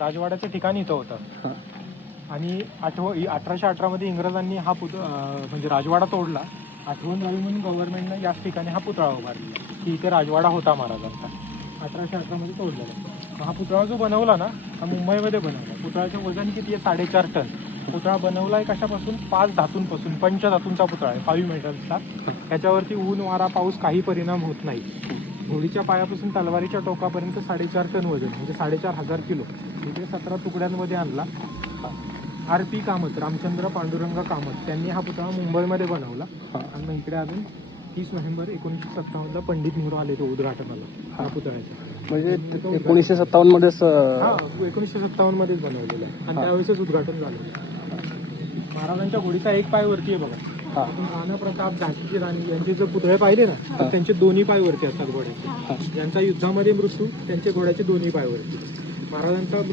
राजवाड्याचं ठिकाण इथं होतं आणि 1818 मध्ये इंग्रजांनी हा म्हणजे राजवाडा तोडला. आठवण राहावी म्हणून गव्हर्नमेंटनं याच ठिकाणी हा पुतळा उभारला की इथे राजवाडा होता महाराजांचा. 1818 मध्ये तोडलेला हा पुतळा जो बनवला ना हा मुंबईमध्ये बनवला. पुतळ्याचं वजन किती आहे? 4.5 टन. पुतळा बनवला आहे कशापासून? 5 धातूंपासून. पंचधातूंचा पुतळा आहे, 5 मेटल्सचा. त्याच्यावरती ऊन वारा पाऊस काही परिणाम होत नाही. घोडीच्या पायापासून तलवारीच्या टोकापर्यंत 4.5 टन वजन म्हणजे 4,500 किलो. इथे 17 तुकड्यांमध्ये आणला. RP कामत, रामचंद्र पांडुरंग कामत त्यांनी हा पुतळा मुंबईमध्ये बनवला. आणि मग इकडे अजून 30 नोव्हेंबर 1957ला पंडित नेहरू आले तो उद्घाटनाला हा पुतळ्याचा. म्हणजे 1957 मध्येच? हा, 1957 मध्येच बनवलेलं आहे आणि त्यावेळेसच उद्घाटन झालं. महाराजांच्या घोडीचा एक पाय वरती आहे बघा. आपण राणा प्रताप, झाशीची राणी यांचे जर पुतळे पाहिले ना तर त्यांचे दोन्ही पाय वरती असतात घोड्याचे. ज्यांचा युद्धामध्ये मृत्यू त्यांचे घोड्याचे दोन्ही पाय वरती. महाराजांचा मृत्यू